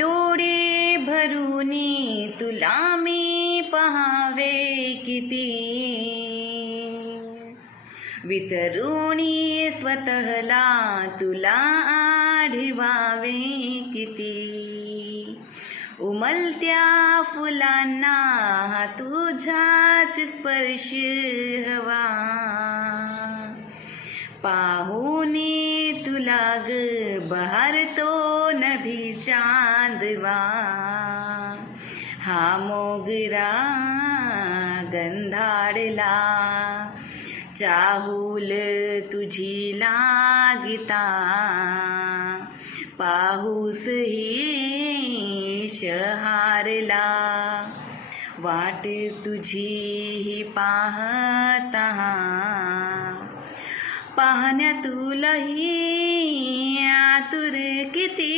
डोळे भरूनी तुला मी पहावे किती, विसरूनी स्वतःला तुला आढवावे किती. उमलत्या फुलांना हा तुझाच स्पर्श हवा, पाहुनी तुला ग बहरतो नभी चांदवा. हा मोगरा गंधाडला चाहूल तुझी लागता, पाऊस ही शहारला वाट तुझी ही पाहता. पाहण्या तुलाही आतुर किती,